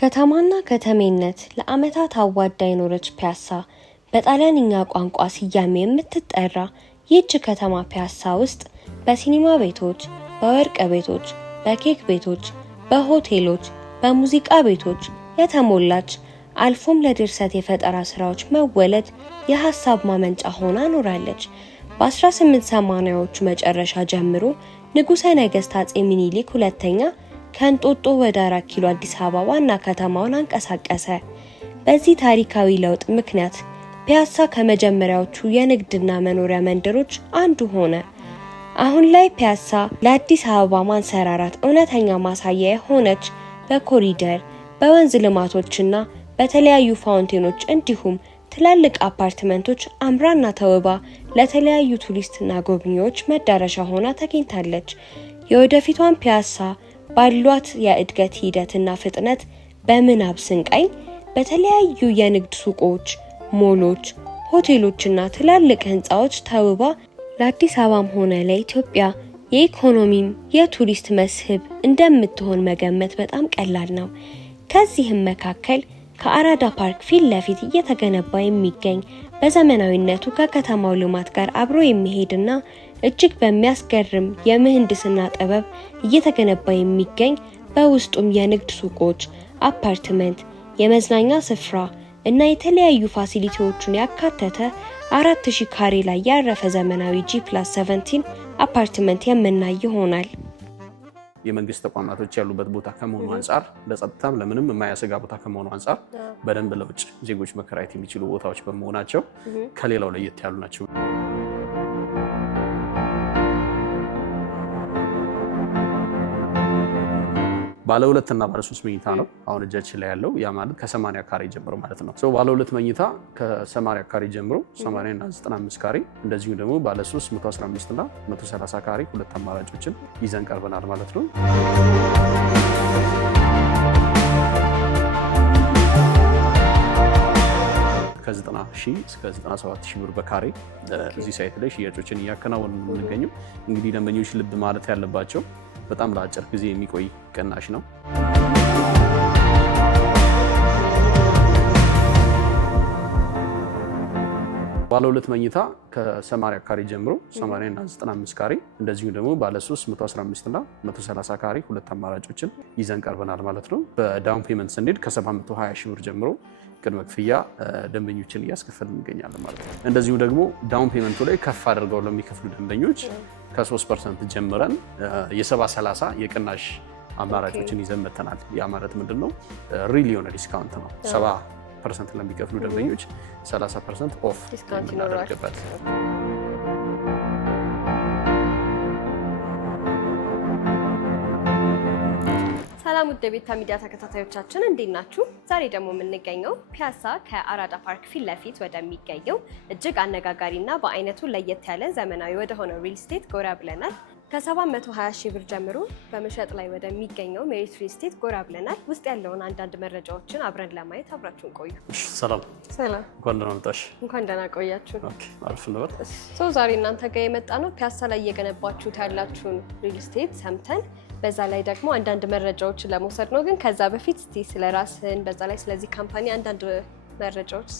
ከተማና ከተሜነት ለዓመታት አዋዳ የኖረች ፒያሳ በጣሊያንኛ ቋንቋ ስያሜ የምትጠራ ይህች ከተማ ፒያሳ ውስጥ በሲኒማ ቤቶች፣ በወርቅ ቤቶች፣ በኬክ ቤቶች፣ በሆቴሎች፣ በሙዚቃ ቤቶች የተሞላች አልፎም ለድርሰት የፈጠራ ስራዎች መወለድ የሐሳብ ማመንጫ ሆና ኖራለች። በ1880ዎቹ መጨረሻ ጀምሮ ንጉሠ ነገሥት አጼ ሚኒሊክ ሁለተኛ ከእንጦጦ ወደ 4 ኪሎ አዲስ አበባ ዋና ከተማውን አንቀሳቀሰ። በዚህ ታሪካዊ ለውጥ ምክንያት ፒያሳ ከመጀመሪያዎቹ የንግድና መኖሪያ መንደሮች አንዱ ሆነ። አሁን ላይ ፒያሳ ለአዲስ አበባ ማንሰራራት እውነተኛ ማሳያ የሆነች በኮሪደር በወንዝ ልማቶችና በተለያዩ ፋውንቴኖች እንዲሁም ትላልቅ አፓርትመንቶች አምራና ተውባ ለተለያዩ ቱሪስትና ጎብኚዎች መዳረሻ ሆና ተገኝታለች። የወደፊቷን ፒያሳ ባሏት የእድገት ሂደትና ፍጥነት በምናብ ስንቃኝ በተለያዩ የንግድ ሱቆች፣ ሞሎች፣ ሆቴሎችና ትላልቅ ህንጻዎች ተውባ ለአዲስ አበባም ሆነ ለኢትዮጵያ የኢኮኖሚም የቱሪስት መስህብ እንደምትሆን መገመት በጣም ቀላል ነው። ከዚህም መካከል ከአራዳ ፓርክ ፊት ለፊት እየተገነባ የሚገኝ በዘመናዊነቱ ከከተማው ልማት ጋር አብሮ የሚሄድና እጅግ በሚያስገርም የምህንድስና ጥበብ እየተገነባ የሚገኝ በውስጡም የንግድ ሱቆች፣ አፓርትመንት፣ የመዝናኛ ስፍራ እና የተለያዩ ፋሲሊቲዎችን ያካተተ 4000 ካሬ ላይ ያረፈ ዘመናዊ G+17 አፓርትመንት የምናይ ይሆናል። የመንግስት ተቋማቶች ያሉበት ቦታ ከመሆኑ አንፃር ለጸጥታም ለምንም የማያሰጋ ቦታ ከመሆኑ አንፃር በደንብ ለውጭ ዜጎች መከራየት የሚችሉ ቦታዎች በመሆናቸው ከሌላው ለየት ያሉ ናቸው። ባለ 2 እና ባለ 3 መኝታ ነው አሁን እጃችን ላይ ያለው። ያ ማለት ከ80 ካሬ ጀምሮ ማለት ነው። ባለ 2 መኝታ ከ80 ካሬ ጀምሮ 80 እና 95 ካሬ፣ እንደዚሁ ደግሞ ባለ 3 115 እና 130 ካሬ ሁለት አማራጮችን ይዘን ቀርበናል ማለት ነው። ከ90,000 እስከ 97,000 ብር በካሬ እዚህ ሳይት ላይ ሽያጮችን እያከናወኑ ነው የምንገኘው። እንግዲህ ደንበኞች ልብ ማለት ያለባቸው በጣም ለአጭር ጊዜ የሚቆይ ቅናሽ ነው። ባለ 2 መኝታ ከ80 ካሬ ጀምሮ 80 እና 95 ካሬ፣ እንደዚሁ ደግሞ ባለ 3 115 እና 130 ካሬ ሁለት አማራጮችን ይዘን ቀርበናል ማለት ነው። በዳውን ፔመንት ስንሄድ ከ720,000 ብር ጀምሮ ቅድመ ክፍያ ደንበኞችን እያስከፈልን እንገኛለን ማለት ነው። እንደዚሁ ደግሞ ዳውን ፔመንቱ ላይ ከፍ አድርገው ለሚከፍሉ ደንበኞች ከ3% ጀምረን የ70/30 የቅናሽ አማራጮችን ይዘን መተናል። ያ ማለት ምንድነው? ሪል የሆነ ዲስካውንት ነው። 70% ለሚከፍሉ ደንበኞች 30% ኦፍ የምናደርግበት። ሰላም ውድ ቤታ ሚዲያ ተከታታዮቻችን እንዴት ናችሁ? ዛሬ ደግሞ የምንገኘው ፒያሳ ከአራዳ ፓርክ ፊት ለፊት ወደሚገኘው እጅግ አነጋጋሪና በአይነቱ ለየት ያለ ዘመናዊ ወደ ሆነው ሪል ስቴት ጎራ ብለናል። ከ720,000 ብር ጀምሮ በመሸጥ ላይ ወደሚገኘው ሜሪት ሪል ስቴት ጎራ ብለናል። ውስጥ ያለውን አንዳንድ መረጃዎችን አብረን ለማየት አብራችሁን ቆዩ። ሰላም ሰላም። እንኳን ደህና መጣሽ። እንኳን ደህና ቆያችሁ። ኦኬ፣ አሪፍ ነው። ዛሬ እናንተ ጋር የመጣ ነው ፒያሳ ላይ እየገነባችሁት ያላችሁን ሪል ስቴት ሰምተን በዛ ላይ ደግሞ አንዳንድ መረጃዎችን ለመውሰድ ነው። ግን ከዛ በፊት እስቲ ስለራስን በዛ ላይ ስለዚህ ካምፓኒ አንዳንድ መረጃዎች።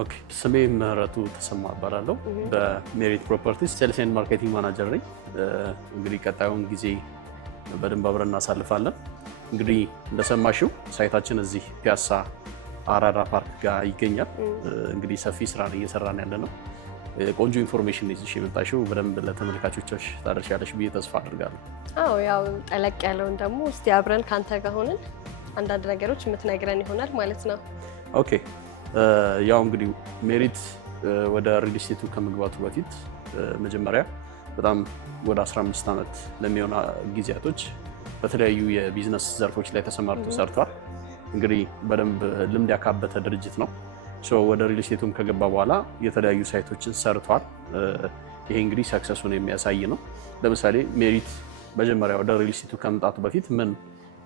ኦኬ፣ ስሜ ምህረቱ ተሰማ እባላለሁ። በሜሪት ፕሮፐርቲስ ሴልስ ኤንድ ማርኬቲንግ ማናጀር ነኝ። እንግዲህ ቀጣዩን ጊዜ በደንብ አብረን እናሳልፋለን። እንግዲህ እንደሰማሽው ሳይታችን እዚህ ፒያሳ አራዳ ፓርክ ጋር ይገኛል። እንግዲህ ሰፊ ስራ እየሰራን ያለ ነው። ቆንጆ ኢንፎርሜሽን ይዘሽ የመጣሽው በደንብ ለተመልካቾችሽ ታደርሻለሽ ብዬ ተስፋ አድርጋለሁ። አዎ፣ ያው ጠለቅ ያለውን ደግሞ እስቲ አብረን ካንተ ጋር ሆነን አንዳንድ ነገሮች የምትነግረን ይሆናል ማለት ነው። ኦኬ፣ ያው እንግዲህ ሜሪት ወደ ሪል ስቴቱ ከመግባቱ በፊት መጀመሪያ በጣም ወደ 15 ዓመት ለሚሆኑ ጊዜያቶች በተለያዩ የቢዝነስ ዘርፎች ላይ ተሰማርቶ ሰርቷል። እንግዲህ በደንብ ልምድ ያካበተ ድርጅት ነው። ወደ ሪል ስቴቱም ከገባ በኋላ የተለያዩ ሳይቶችን ሰርቷል። ይሄ እንግዲህ ሰክሰሱን የሚያሳይ ነው። ለምሳሌ ሜሪት መጀመሪያ ወደ ሪል ስቴቱ ከመምጣቱ በፊት ምን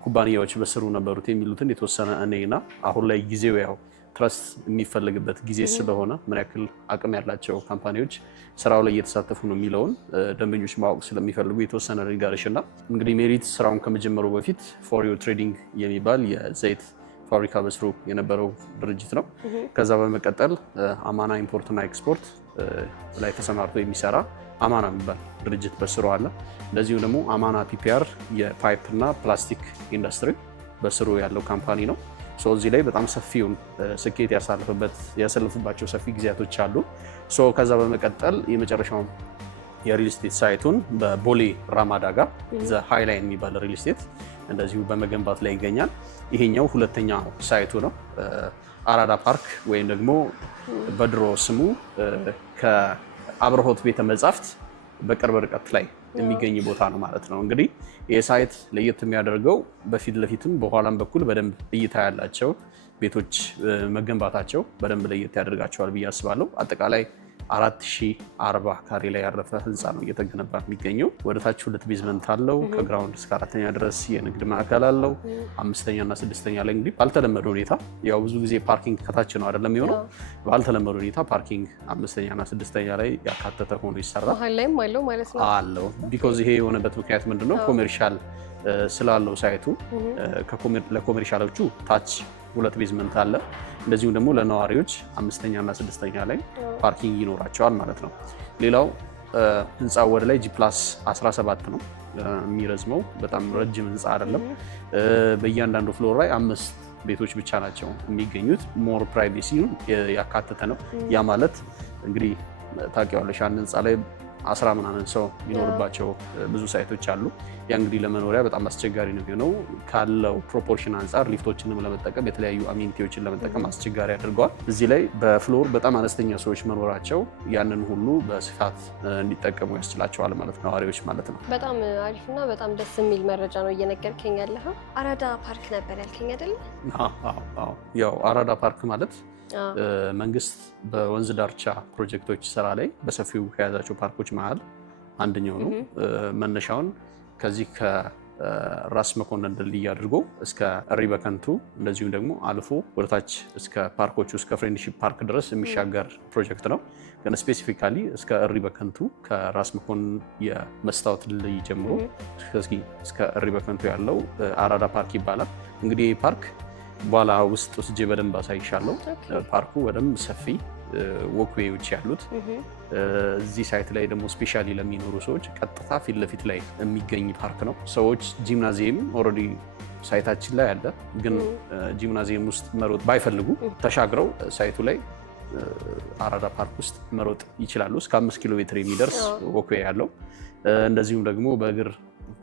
ኩባንያዎች በስሩ ነበሩት የሚሉትን የተወሰነ እኔና አሁን ላይ ጊዜው ያው ትረስት የሚፈልግበት ጊዜ ስለሆነ ምን ያክል አቅም ያላቸው ካምፓኒዎች ስራው ላይ እየተሳተፉ ነው የሚለውን ደንበኞች ማወቅ ስለሚፈልጉ የተወሰነ ሪጋርሽና እንግዲህ ሜሪት ስራውን ከመጀመሩ በፊት ፎር ዩ ትሬዲንግ የሚባል የዘይት ፋብሪካ በስሩ የነበረው ድርጅት ነው። ከዛ በመቀጠል አማና ኢምፖርትና ኤክስፖርት ላይ ተሰማርቶ የሚሰራ አማና የሚባል ድርጅት በስሩ አለ። እንደዚሁም ደግሞ አማና ፒፒአር የፓይፕ እና ፕላስቲክ ኢንዱስትሪ በስሩ ያለው ካምፓኒ ነው። እዚህ ላይ በጣም ሰፊውን ስኬት ያሳለፉባቸው ሰፊ ጊዜያቶች አሉ። ከዛ በመቀጠል የመጨረሻው የሪል ስቴት ሳይቱን በቦሌ ራማዳ ጋር ዘ ሃይላይን የሚባል ሪል ስቴት እንደዚሁ በመገንባት ላይ ይገኛል። ይሄኛው ሁለተኛው ሳይቱ ነው። አራዳ ፓርክ ወይም ደግሞ በድሮ ስሙ ከአብርሆት ቤተ መጻሕፍት በቅርብ ርቀት ላይ የሚገኝ ቦታ ነው ማለት ነው። እንግዲህ ይህ ሳይት ለየት የሚያደርገው በፊት ለፊትም በኋላም በኩል በደንብ እይታ ያላቸው ቤቶች መገንባታቸው በደንብ ለየት ያደርጋቸዋል ብዬ አስባለሁ። አጠቃላይ 4040 ካሬ ላይ ያረፈ ህንፃ ነው እየተገነባ የሚገኘው። ወደ ታች 2 ቤዝመንት አለው። ከግራውንድ እስከ 4ኛ ድረስ የንግድ ማዕከል አለው። 5ኛ እና 6ኛ ላይ እንግዲህ ባልተለመደ ሁኔታ ያው ብዙ ጊዜ ፓርኪንግ ከታች ነው አይደለም የሚሆነው። ባልተለመደ ሁኔታ ፓርኪንግ 5ኛ እና 6ኛ ላይ ያካተተ ሆኖ ይሰራል። መሀል ላይም አለው ማለት ነው አለው። ቢኮዝ ይሄ የሆነበት ምክንያት ምንድነው? ኮሜርሻል ስላለው ሳይቱ ለኮሜርሻሎቹ ታች 2 ቤዝመንት አለ። እንደዚሁም ደግሞ ለነዋሪዎች 5ኛ እና 6ኛ ላይ ፓርኪንግ ይኖራቸዋል ማለት ነው። ሌላው ህንፃው ወደ ላይ G+17 ነው የሚረዝመው። በጣም ረጅም ህንፃ አይደለም። በእያንዳንዱ ፍሎር ላይ 5 ቤቶች ብቻ ናቸው የሚገኙት። ሞር ፕራይቬሲን ያካተተ ነው። ያ ማለት እንግዲህ ታውቂዋለሽ አንድ ህንፃ ላይ 10 ምናምን ሰው የሚኖርባቸው ብዙ ሳይቶች አሉ። ያ እንግዲህ ለመኖሪያ በጣም አስቸጋሪ ነው የሚሆነው። ካለው ፕሮፖርሽን አንጻር ሊፍቶችንም ለመጠቀም የተለያዩ አሚኒቲዎችን ለመጠቀም አስቸጋሪ አድርገዋል። እዚህ ላይ በፍሎር በጣም አነስተኛ ሰዎች መኖራቸው ያንን ሁሉ በስፋት እንዲጠቀሙ ያስችላቸዋል ማለት ነው፣ ነዋሪዎች ማለት ነው። በጣም አሪፍና በጣም ደስ የሚል መረጃ ነው እየነገርከኝ ያለኸው። አራዳ ፓርክ ነበር ያልከኝ አይደለ? ያው አራዳ ፓርክ ማለት መንግስት በወንዝ ዳርቻ ፕሮጀክቶች ስራ ላይ በሰፊው ከያዛቸው ፓርኮች መሀል አንደኛው ነው። መነሻውን ከዚህ ከራስ መኮንን ድልድይ አድርጎ እስከ እሪ በከንቱ እንደዚሁም ደግሞ አልፎ ወደታች እስከ ፓርኮቹ እስከ ፍሬንድሺፕ ፓርክ ድረስ የሚሻገር ፕሮጀክት ነው። ግን ስፔሲፊካሊ እስከ እሪ በከንቱ ከራስ መኮንን የመስታወት ድልድይ ጀምሮ እስከ እሪ በከንቱ ያለው አራዳ ፓርክ ይባላል። እንግዲህ ይህ ፓርክ በኋላ ውስጥ ወስጄ በደንብ አሳይሻለሁ። ፓርኩ በደንብ ሰፊ ወክዌዎች ያሉት እዚህ ሳይት ላይ ደግሞ ስፔሻሊ ለሚኖሩ ሰዎች ቀጥታ ፊት ለፊት ላይ የሚገኝ ፓርክ ነው። ሰዎች ጂምናዚየም ኦልሬዲ ሳይታችን ላይ አለ፣ ግን ጂምናዚየም ውስጥ መሮጥ ባይፈልጉ ተሻግረው ሳይቱ ላይ አራዳ ፓርክ ውስጥ መሮጥ ይችላሉ። እስከ 5 ኪሎ ሜትር የሚደርስ ወክዌ ያለው። እንደዚሁም ደግሞ በእግር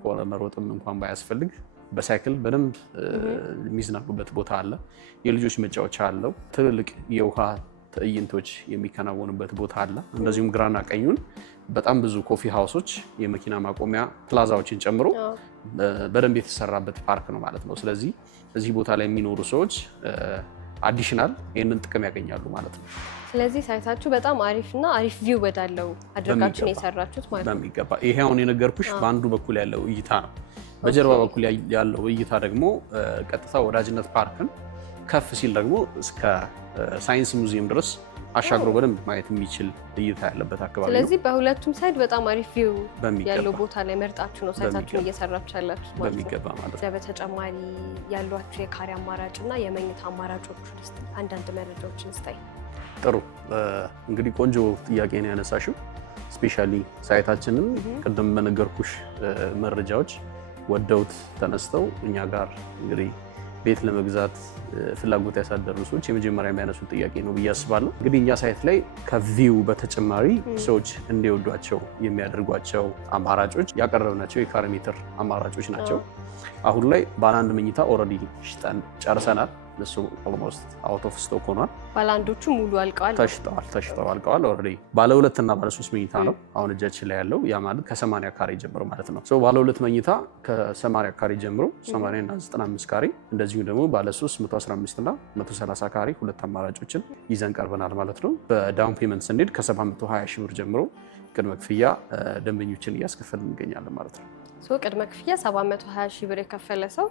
ሆነ መሮጥም እንኳን ባያስፈልግ በሳይክል በደንብ የሚዝናኑበት ቦታ አለ። የልጆች መጫወቻ አለው። ትልልቅ የውሃ ትዕይንቶች የሚከናወኑበት ቦታ አለ። እንደዚሁም ግራና ቀኙን በጣም ብዙ ኮፊ ሃውሶች፣ የመኪና ማቆሚያ ፕላዛዎችን ጨምሮ በደንብ የተሰራበት ፓርክ ነው ማለት ነው። ስለዚህ እዚህ ቦታ ላይ የሚኖሩ ሰዎች አዲሽናል ይህንን ጥቅም ያገኛሉ ማለት ነው። ስለዚህ ሳይታችሁ በጣም አሪፍና አሪፍ ቪው ወዳለው አድርጋችሁ ነው የሰራችሁት ማለት ነው። በሚገባ ይሄ አሁን የነገርኩሽ በአንዱ በኩል ያለው እይታ ነው። በጀርባ በኩል ያለው እይታ ደግሞ ቀጥታ ወዳጅነት ፓርክን ከፍ ሲል ደግሞ እስከ ሳይንስ ሙዚየም ድረስ አሻግሮ በደንብ ማየት የሚችል እይታ ያለበት አካባቢ ነው። ስለዚህ በሁለቱም ሳይድ በጣም አሪፍ ቪው ያለው ቦታ ላይ መርጣችሁ ነው ሳይታችሁን እየሰራችሁ ያላችሁት ማለት ነው። በሚገባ ማለት ነው። በተጨማሪ ያሏችሁ የካሬ አማራጭና የመኝታ አማራጮች ውስጥ አንዳንድ መረጃዎችን ስታይ። ጥሩ እንግዲህ ቆንጆ ጥያቄ ነው ያነሳሽው። ስፔሻሊ ሳይታችንን ቅድም በነገርኩሽ መረጃዎች ወደውት ተነስተው እኛ ጋር እንግዲህ ቤት ለመግዛት ፍላጎት ያሳደሩ ሰዎች የመጀመሪያ የሚያነሱት ጥያቄ ነው ብዬ አስባለሁ። እንግዲህ እኛ ሳይት ላይ ከቪው በተጨማሪ ሰዎች እንዲወዷቸው የሚያደርጓቸው አማራጮች ያቀረብናቸው የካሬ ሜትር አማራጮች ናቸው። አሁን ላይ ባለ 1 መኝታ ኦልሬዲ ሽጠን ጨርሰናል። እሱ ኦልሞስት አውት ኦፍ ስቶክ ሆኗል። ባለ አንዶቹ ሙሉ አልቀዋል፣ ተሽጠው አልቀዋል። ኦልሬዲ ባለ 2 እና ባለ 3 መኝታ ነው አሁን እጃችን ላይ ያለው። ያ ማለት ከ80 ካሬ ጀምሮ ማለት ነው። ባለ 2 መኝታ ከ80 ካሬ ጀምሮ 80 እና 95 ካሬ፣ እንደዚሁም ደግሞ ባለ 3 115 እና 130 ካሬ ሁለት አማራጮችን ይዘን ቀርበናል ማለት ነው። በዳውን ፔመንት ስንሄድ ከ720 ሺህ ብር ጀምሮ ቅድመ ክፍያ ደንበኞችን እያስከፈልን እንገኛለን ማለት ነው። ቅድመ ክፍያ 720 ሺህ ብር የከፈለ ሰው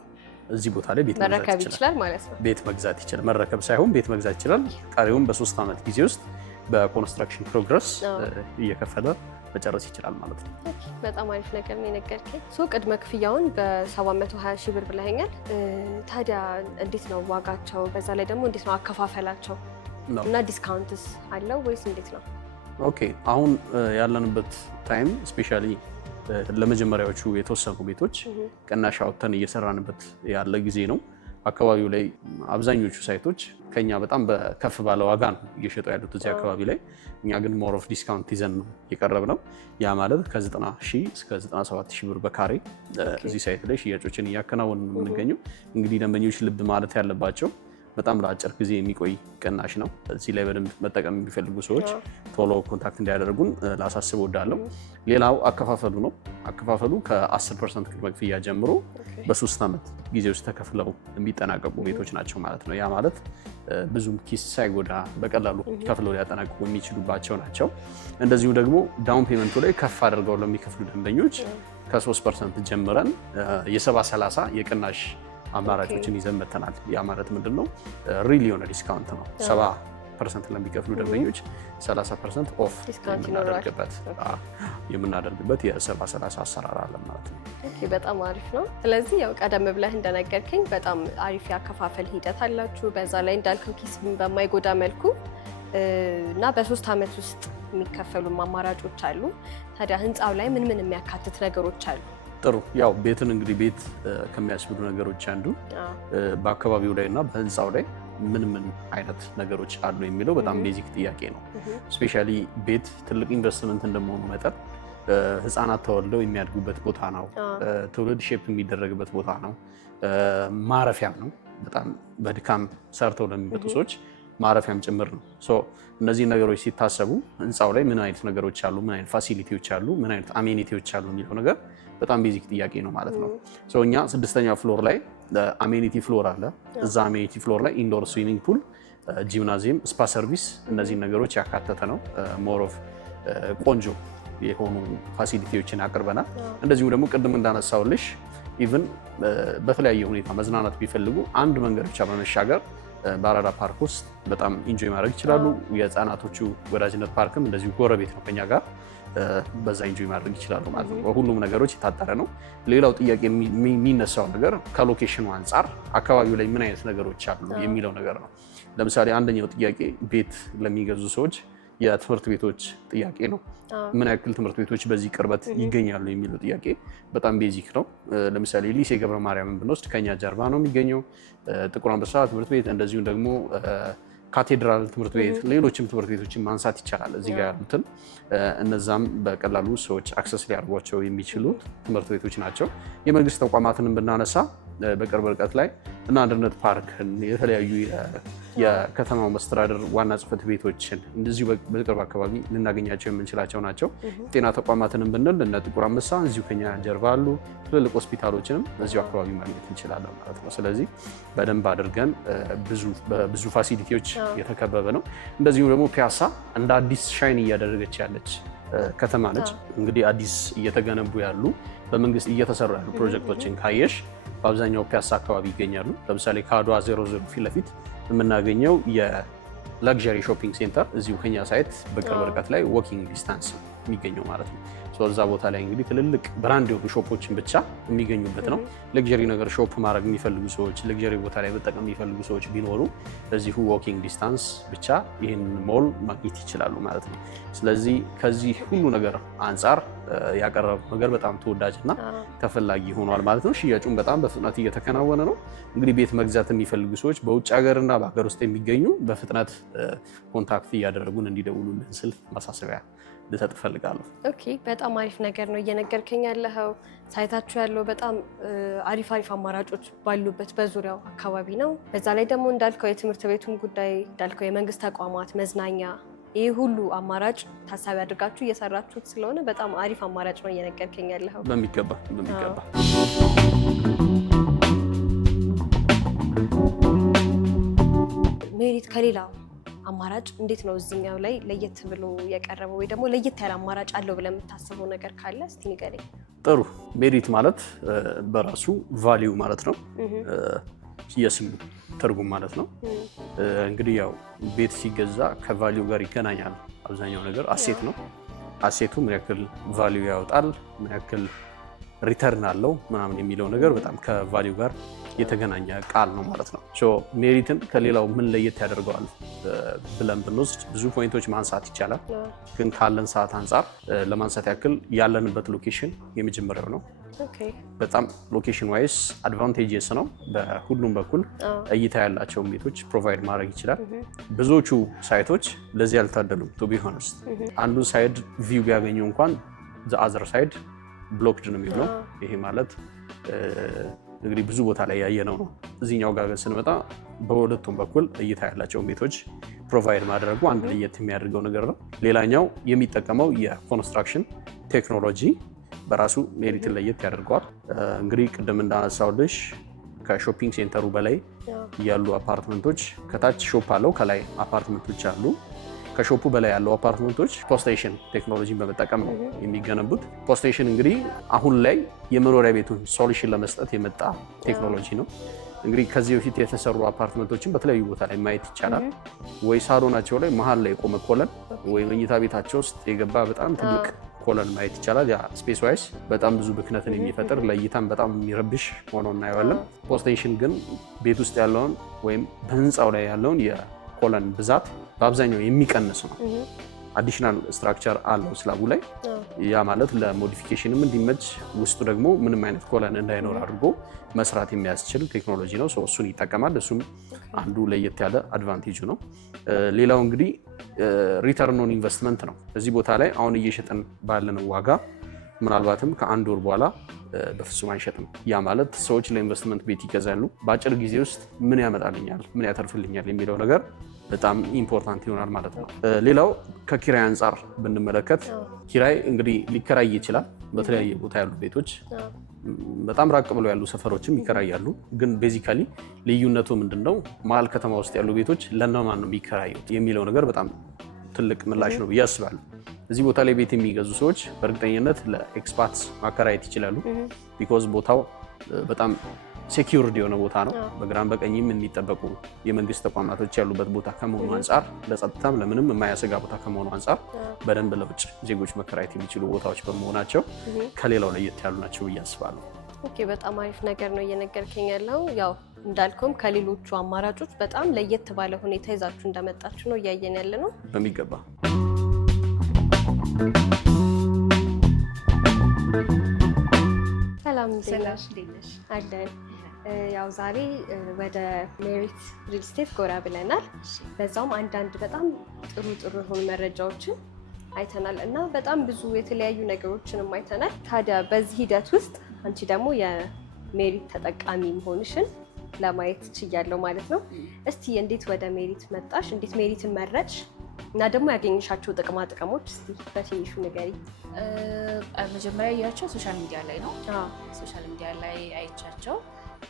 እዚህ ቦታ ላይ ቤት መግዛት ይችላል ማለት ነው። ቤት መግዛት ይችላል። መረከብ ሳይሆን ቤት መግዛት ይችላል። ቀሪውን በ3 ዓመት ጊዜ ውስጥ በኮንስትራክሽን ፕሮግረስ እየከፈለ መጨረስ ይችላል ማለት ነው። በጣም አሪፍ ነገር ነው የነገርከኝ። ቅድመ ክፍያውን በ720 ሺህ ብር ብለኸኛል። ታዲያ እንዴት ነው ዋጋቸው? በዛ ላይ ደግሞ እንዴት ነው አከፋፈላቸው እና ዲስካውንትስ አለው ወይስ እንዴት ነው? ኦኬ አሁን ያለንበት ታይም ስፔሻሊ ለመጀመሪያዎቹ የተወሰኑ ቤቶች ቅናሽ አውጥተን እየሰራንበት ያለ ጊዜ ነው። አካባቢው ላይ አብዛኞቹ ሳይቶች ከኛ በጣም በከፍ ባለ ዋጋ ነው እየሸጡ ያሉት እዚህ አካባቢ ላይ። እኛ ግን ሞር ኦፍ ዲስካውንት ይዘን ነው የቀረብነው። ያ ማለት ከ90 ሺህ እስከ 97 ሺህ ብር በካሬ እዚህ ሳይት ላይ ሽያጮችን እያከናወንን ነው የምንገኘው። እንግዲህ ደንበኞች ልብ ማለት ያለባቸው በጣም ለአጭር ጊዜ የሚቆይ ቅናሽ ነው። እዚህ ላይ በደንብ መጠቀም የሚፈልጉ ሰዎች ቶሎ ኮንታክት እንዲያደርጉን ላሳስብ እወዳለሁ። ሌላው አከፋፈሉ ነው። አከፋፈሉ ከ10% ቅድመ ክፍያ ጀምሮ በ3 ዓመት ጊዜ ውስጥ ተከፍለው የሚጠናቀቁ ቤቶች ናቸው ማለት ነው። ያ ማለት ብዙም ኪስ ሳይጎዳ በቀላሉ ከፍለው ሊያጠናቅቁ የሚችሉባቸው ናቸው። እንደዚሁ ደግሞ ዳውን ፔመንቱ ላይ ከፍ አድርገው ለሚከፍሉ ደንበኞች ከ3% ጀምረን የ70/30 የቅናሽ አማራጮችን ይዘን መተናል። ያ ማለት ምንድነው? ሪል የሆነ ዲስካውንት ነው። 70% ለሚከፍሉ ደንበኞች 30% ኦፍ የምናደርግበት የ70/30 አሰራር አለ ማለት ነው። ኦኬ በጣም አሪፍ ነው። ስለዚህ ያው ቀደም ብለህ እንደነገርከኝ በጣም አሪፍ ያከፋፈል ሂደት አላችሁ። በዛ ላይ እንዳልከው ኪስ በማይጎዳ መልኩ እና በ3 ዓመት ውስጥ የሚከፈሉ አማራጮች አሉ። ታዲያ ህንፃው ላይ ምን ምን የሚያካትት ነገሮች አሉ? ጥሩ ያው ቤትን እንግዲህ ቤት ከሚያስብሉ ነገሮች አንዱ በአካባቢው ላይ እና በህንፃው ላይ ምን አይነት ነገሮች አሉ የሚለው በጣም ቤዚክ ጥያቄ ነው። ስፔሻሊ ቤት ትልቅ ኢንቨስትመንት እንደመሆኑ መጠን ህፃናት ተወልደው የሚያድጉበት ቦታ ነው። ትውልድ ሼፕ የሚደረግበት ቦታ ነው። ማረፊያም ነው። በጣም በድካም ሰርተው ለሚመጡ ሰዎች ማረፊያም ጭምር ነው። እነዚህ ነገሮች ሲታሰቡ ህንፃው ላይ ምን አይነት ነገሮች አሉ፣ ምን አይነት ፋሲሊቲዎች አሉ፣ ምን አይነት አሜኒቲዎች አሉ የሚለው ነገር በጣም ቤዚክ ጥያቄ ነው ማለት ነው። እኛ 6ኛ ፍሎር ላይ አሜኒቲ ፍሎር አለ። እዛ አሜኒቲ ፍሎር ላይ ኢንዶር ስዊሚንግ ፑል፣ ጂምናዚየም፣ ስፓ ሰርቪስ እነዚህን ነገሮች ያካተተ ነው። ሞር ኦፍ ቆንጆ የሆኑ ፋሲሊቲዎችን አቅርበናል። እንደዚሁም ደግሞ ቅድም እንዳነሳውልሽ ኢቭን በተለያየ ሁኔታ መዝናናት ቢፈልጉ አንድ መንገድ ብቻ በመሻገር በአራዳ ፓርክ ውስጥ በጣም ኢንጆይ ማድረግ ይችላሉ። የህፃናቶቹ ወዳጅነት ፓርክም እንደዚሁ ጎረቤት ነው ከኛ ጋር፣ በዛ ኢንጆይ ማድረግ ይችላሉ ማለት ነው። ሁሉም ነገሮች የታጠረ ነው። ሌላው ጥያቄ የሚነሳው ነገር ከሎኬሽኑ አንጻር አካባቢው ላይ ምን አይነት ነገሮች አሉ የሚለው ነገር ነው። ለምሳሌ አንደኛው ጥያቄ ቤት ለሚገዙ ሰዎች የትምህርት ቤቶች ጥያቄ ነው። ምን ያክል ትምህርት ቤቶች በዚህ ቅርበት ይገኛሉ የሚለው ጥያቄ በጣም ቤዚክ ነው። ለምሳሌ ሊሴ ገብረ ማርያምን ብንወስድ ከኛ ጀርባ ነው የሚገኘው። ጥቁር አንበሳ ትምህርት ቤት እንደዚሁም ደግሞ ካቴድራል ትምህርት ቤት፣ ሌሎችም ትምህርት ቤቶችን ማንሳት ይቻላል እዚህ ጋር ያሉትን። እነዛም በቀላሉ ሰዎች አክሰስ ሊያደርጓቸው የሚችሉ ትምህርት ቤቶች ናቸው። የመንግስት ተቋማትንም ብናነሳ በቅርብ ርቀት ላይ እና አንድነት ፓርክን፣ የተለያዩ የከተማው መስተዳደር ዋና ጽሕፈት ቤቶችን እንደዚሁ በቅርብ አካባቢ ልናገኛቸው የምንችላቸው ናቸው። ጤና ተቋማትንም ብንል እነ ጥቁር አንበሳ እዚሁ ከኛ ጀርባ አሉ። ትልልቅ ሆስፒታሎችንም እዚሁ አካባቢ ማግኘት እንችላለን ማለት ነው። ስለዚህ በደንብ አድርገን ብዙ ፋሲሊቲዎች የተከበበ ነው። እንደዚሁ ደግሞ ፒያሳ እንደ አዲስ ሻይን እያደረገች ያለች ከተማ ነች። እንግዲህ አዲስ እየተገነቡ ያሉ በመንግስት እየተሰሩ ያሉ ፕሮጀክቶችን ካየሽ በአብዛኛው ፒያሳ አካባቢ ይገኛሉ። ለምሳሌ ከአድዋ 00 ፊት ለፊት የምናገኘው የለግዠሪ ሾፒንግ ሴንተር እዚሁ ከኛ ሳይት በቅርብ ርቀት ላይ ዎኪንግ ዲስታንስ የሚገኘው ማለት ነው። እዛ ቦታ ላይ እንግዲህ ትልልቅ ብራንድ የሆኑ ሾፖችን ብቻ የሚገኙበት ነው። ለግዠሪ ነገር ሾፕ ማድረግ የሚፈልጉ ሰዎች፣ ለግዠሪ ቦታ ላይ መጠቀም የሚፈልጉ ሰዎች ቢኖሩ እዚሁ ዎኪንግ ዲስታንስ ብቻ ይህን ሞል ማግኘት ይችላሉ ማለት ነው። ስለዚህ ከዚህ ሁሉ ነገር አንጻር ያቀረበው ነገር በጣም ተወዳጅና ተፈላጊ ሆኗል ማለት ነው። ሽያጩም በጣም በፍጥነት እየተከናወነ ነው። እንግዲህ ቤት መግዛት የሚፈልጉ ሰዎች በውጭ ሀገርና በሀገር ውስጥ የሚገኙ በፍጥነት ኮንታክት እያደረጉን እንዲደውሉልን ስል ማሳሰቢያ ልሰጥ እፈልጋለሁ። ኦኬ በጣም አሪፍ ነገር ነው እየነገርከኝ ያለኸው። ሳይታችሁ ያለው በጣም አሪፍ አማራጮች ባሉበት በዙሪያው አካባቢ ነው። በዛ ላይ ደግሞ እንዳልከው የትምህርት ቤቱን ጉዳይ እንዳልከው የመንግስት ተቋማት፣ መዝናኛ፣ ይህ ሁሉ አማራጭ ታሳቢ አድርጋችሁ እየሰራችሁት ስለሆነ በጣም አሪፍ አማራጭ ነው እየነገርከኝ ያለኸው። በሚገባ ሜሪት ከሌላው አማራጭ እንዴት ነው እዚህኛው ላይ ለየት ብሎ የቀረበው ወይ ደግሞ ለየት ያለ አማራጭ አለው ብለህ የምታስበው ነገር ካለ እስቲ ንገረኝ። ጥሩ። ሜሪት ማለት በራሱ ቫሊዩ ማለት ነው። የስሙ ትርጉም ማለት ነው። እንግዲህ ያው ቤት ሲገዛ ከቫሊዩ ጋር ይገናኛል። አብዛኛው ነገር አሴት ነው። አሴቱ ምን ያክል ቫልዩ ያወጣል፣ ምን ያክል ሪተርን አለው ምናምን የሚለው ነገር በጣም ከቫልዩ ጋር የተገናኘ ቃል ነው ማለት ነው። ሜሪትን ከሌላው ምን ለየት ያደርገዋል ብለን ብንወስድ ብዙ ፖይንቶች ማንሳት ይቻላል። ግን ካለን ሰዓት አንጻር ለማንሳት ያክል ያለንበት ሎኬሽን የመጀመሪያው ነው። በጣም ሎኬሽን ዋይስ አድቫንቴጅስ ነው። በሁሉም በኩል እይታ ያላቸውን ቤቶች ፕሮቫይድ ማድረግ ይችላል። ብዙዎቹ ሳይቶች ለዚህ ያልታደሉም። ቱ ቢ ሆነስት አንዱን ሳይድ ቪው ቢያገኙ እንኳን ዘ አዘር ሳይድ ብሎክድ ነው የሚሆነው። ይሄ ማለት እንግዲህ ብዙ ቦታ ላይ ያየነው ነው። እዚህኛው ጋር ስንመጣ በሁለቱም በኩል እይታ ያላቸውን ቤቶች ፕሮቫይድ ማድረጉ አንድ ለየት የሚያደርገው ነገር ነው። ሌላኛው የሚጠቀመው የኮንስትራክሽን ቴክኖሎጂ በራሱ ሜሪትን ለየት ያደርገዋል። እንግዲህ ቅድም እንዳነሳሁልሽ ከሾፒንግ ሴንተሩ በላይ ያሉ አፓርትመንቶች፣ ከታች ሾፕ አለው፣ ከላይ አፓርትመንቶች አሉ። ከሾፑ በላይ ያለው አፓርትመንቶች ፖስቴሽን ቴክኖሎጂን በመጠቀም ነው የሚገነቡት። ፖስቴሽን እንግዲህ አሁን ላይ የመኖሪያ ቤቱን ሶሉሽን ለመስጠት የመጣ ቴክኖሎጂ ነው። እንግዲህ ከዚህ በፊት የተሰሩ አፓርትመንቶችን በተለያዩ ቦታ ላይ ማየት ይቻላል። ወይ ሳሎናቸው ላይ መሀል ላይ የቆመ ኮለን፣ ወይ መኝታ ቤታቸው ውስጥ የገባ በጣም ትልቅ ኮለን ማየት ይቻላል። ያ ስፔስ ዋይስ በጣም ብዙ ብክነትን የሚፈጥር ለእይታም በጣም የሚረብሽ ሆኖ እናየዋለን። ፖስቴሽን ግን ቤት ውስጥ ያለውን ወይም በህንፃው ላይ ያለውን የኮለን ብዛት በአብዛኛው የሚቀንስ ነው። አዲሽናል ስትራክቸር አለው ስላቡ ላይ። ያ ማለት ለሞዲፊኬሽንም እንዲመች ውስጡ ደግሞ ምንም አይነት ኮለን እንዳይኖር አድርጎ መስራት የሚያስችል ቴክኖሎጂ ነው። እሱን ይጠቀማል። እሱም አንዱ ለየት ያለ አድቫንቴጅ ነው። ሌላው እንግዲህ ሪተርን ኦን ኢንቨስትመንት ነው። እዚህ ቦታ ላይ አሁን እየሸጥን ባለን ዋጋ ምናልባትም ከአንድ ወር በኋላ በፍጹም አይሸጥም። ያ ማለት ሰዎች ለኢንቨስትመንት ቤት ይገዛሉ። በአጭር ጊዜ ውስጥ ምን ያመጣልኛል፣ ምን ያተርፍልኛል የሚለው ነገር በጣም ኢምፖርታንት ይሆናል ማለት ነው። ሌላው ከኪራይ አንጻር ብንመለከት ኪራይ እንግዲህ ሊከራይ ይችላል። በተለያየ ቦታ ያሉ ቤቶች በጣም ራቅ ብለው ያሉ ሰፈሮችም ይከራያሉ። ግን ቤዚካሊ ልዩነቱ ምንድነው? መሀል ከተማ ውስጥ ያሉ ቤቶች ለነማን ነው የሚከራዩት የሚለው ነገር በጣም ትልቅ ምላሽ ነው ብዬ አስባለሁ። እዚህ ቦታ ላይ ቤት የሚገዙ ሰዎች በእርግጠኝነት ለኤክስፓትስ ማከራየት ይችላሉ። ቢኮዝ ቦታው በጣም ሴኪውርድ የሆነ ቦታ ነው። በግራም በቀኝም የሚጠበቁ የመንግስት ተቋማቶች ያሉበት ቦታ ከመሆኑ አንጻር ለጸጥታም ለምንም የማያሰጋ ቦታ ከመሆኑ አንጻር በደንብ ለውጭ ዜጎች መከራየት የሚችሉ ቦታዎች በመሆናቸው ከሌላው ለየት ያሉ ናቸው ብዬ አስባለሁ። ኦኬ፣ በጣም አሪፍ ነገር ነው እየነገርከኝ ያለው። ያው እንዳልከውም ከሌሎቹ አማራጮች በጣም ለየት ባለ ሁኔታ ይዛችሁ እንደመጣችሁ ነው እያየን ያለ ነው። በሚገባ ሰላም ነሽ? አለን። ያው ዛሬ ወደ ሜሪት ሪል ስቴት ጎራ ብለናል። በዛውም አንዳንድ በጣም ጥሩ የሆኑ መረጃዎችን አይተናል እና በጣም ብዙ የተለያዩ ነገሮችንም አይተናል። ታዲያ በዚህ ሂደት ውስጥ አንቺ ደግሞ የሜሪት ተጠቃሚ መሆንሽን ለማየት ችያለሁ ማለት ነው። እስቲ እንዴት ወደ ሜሪት መጣሽ? እንዴት ሜሪትን መረጥሽ? እና ደግሞ ያገኘሻቸው ጥቅማ ጥቅሞች እስቲ በትንሹ ንገሪ። መጀመሪያ ያያቸው ሶሻል ሚዲያ ላይ ነው። ሶሻል ሚዲያ ላይ አይቻቸው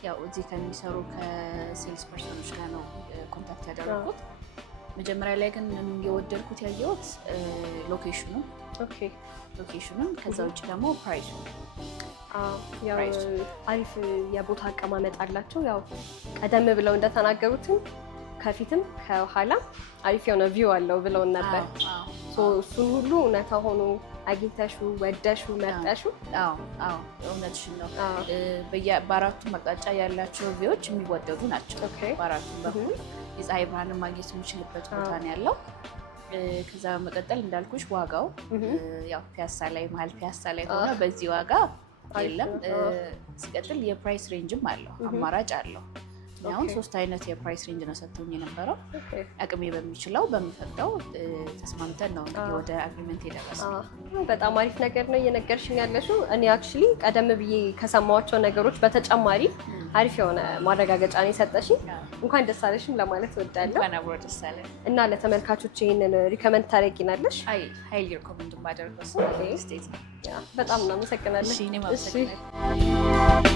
ያው እዚህ ከሚሰሩ ከሴልስ ፐርሰኖች ጋር ነው ኮንታክት ያደረኩት። መጀመሪያ ላይ ግን የወደድኩት ያየሁት ሎኬሽኑን፣ ከዛ ውጭ ደግሞ ፕራይሱ። ያው አሪፍ የቦታ አቀማመጥ አላቸው። ያው ቀደም ብለው እንደተናገሩትም ከፊትም ከኋላ አሪፍ የሆነ ቪው አለው ብለውን ነበር። እሱን ሁሉ እውነታ ሆኖ አግኝተሹ ወደሹ መርጠሹ? እውነትሽን ነው። በአራቱም አቅጣጫ ያላቸው ቪዎች የሚወደዱ ናቸው። በአራቱም በኩል የፀሐይ ብርሃንን ማግኘት የሚችልበት ቦታ ነው ያለው። ከዛ በመቀጠል እንዳልኩሽ ዋጋው ያው ፒያሳ ላይ መሀል ፒያሳ ላይ ሆነ በዚህ ዋጋ የለም። ሲቀጥል የፕራይስ ሬንጅም አለው፣ አማራጭ አለው። አሁን 3 አይነት የፕራይስ ሬንጅ ነው ሰጥቶኝ የነበረው። አቅሜ በሚችለው በሚፈቅደው ተስማምተን ነው ወደ አግሪመንት የደረስነው። በጣም አሪፍ ነገር ነው እየነገርሽኝ ያለሽው። እኔ አክቹሊ ቀደም ብዬ ከሰማኋቸው ነገሮች በተጨማሪ አሪፍ የሆነ ማረጋገጫ ነው የሰጠሽኝ። እንኳን ደስ አለሽም ለማለት እወዳለሁ። እንኳን አብሮ ደስ አለን። እና ለተመልካቾች ይሄንን ሪከመንድ ታደርጊናለሽ? ሃይሊ ሪኮመንድ ማደርገው ስቴት ነው። በጣም እናመሰግናለን። እሺ፣ እኔም አመሰግናለሁ።